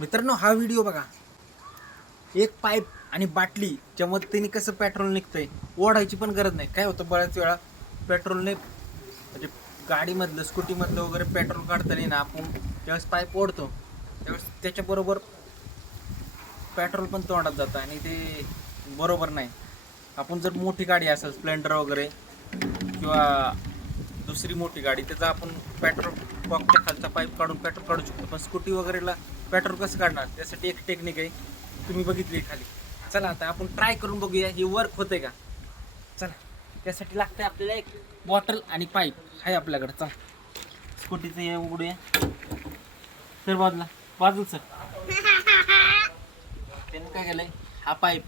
मित्रांनो हा व्हिडिओ बघा. एक पाईप आणि बाटली च्या मदतीने कसं पेट्रोल निघतंय ओढायची पण गरज नाही. काय होतं बऱ्याच वेळा पेट्रोलने म्हणजे गाडीमधलं स्कूटीमधलं वगैरे पेट्रोल काढताना ना आपण ज्यावेळेस पाईप ओढतो त्यावेळेस त्याच्याबरोबर पेट्रोल पण तोंडात जातं आणि ते बरोबर नाही. आपण जर मोठी गाडी असेल स्प्लेंडर वगैरे किंवा दुसरी मोठी गाडी त्याचा आपण पेट्रोल पंपच्या खालचा पाईप काढून पेट्रोल काढू शकतो. पण स्कूटी वगैरेला पेट्रोल कसं काढणार? त्यासाठी एक टेक्निक आहे. तुम्ही बघितली खाली. चला आता आपण ट्राय करून बघूया हे वर्क होते का? चला. त्यासाठी लागते आपल्याला एक बॉटल आणि पाईप आहे आपल्याकडे. चला. स्कूटीचं हे उघडूया. सर बाजूला. बाजू सर. त्यानं काय केलंय? हा पाईप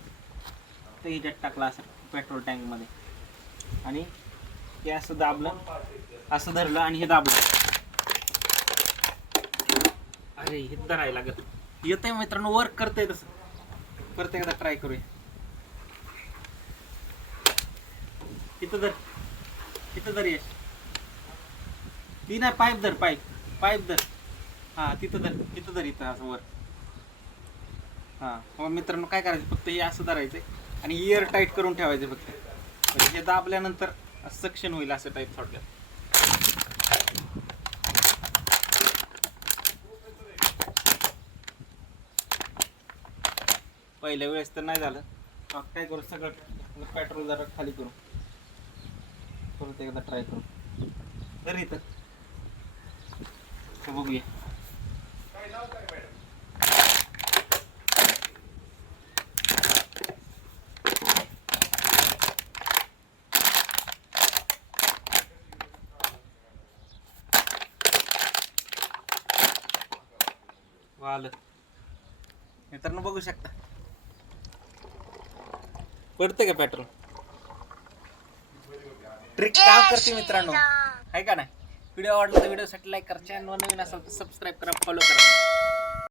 ते ह्याच्यात टाकला असं पेट्रोल टँकमध्ये आणि हे असं दाबलं. असं धरलं आणि हे दाबलं. अरे हे धरायला लागत. येतंय मित्रांनो वर्क करतंय तसं. परत एकदा ट्राय करूया. इथं धर. इथं धर यश. ती नाही पाईप धर पाईप. पाईप धर. हा तिथं धर. तिथं धर इथं असं वर. हा मग मित्रांनो काय करायचं? फक्त हे असं धरायचंय. आणि इयर टाईट करून ठेवायचं फक्त. म्हणजे हे दाबल्यानंतर सक्शन होईल असं टाईप थोडक्यात. पहिल्या वेळेस तर नाही झालं. मग काय करू सगळं पेट्रोल जरा खाली करू. परत एकदा ट्राय करू. तर. इथं बघूया. आलं मित्रांनो बघू शकता. पडते का पेट्रोल ट्रिक काम करते मित्रांनो. आहे का नाही? व्हिडिओ आवडला तर व्हिडिओसाठी लाईक करा चॅनल नवीन असाल तर सबस्क्राईब करा फॉलो करा.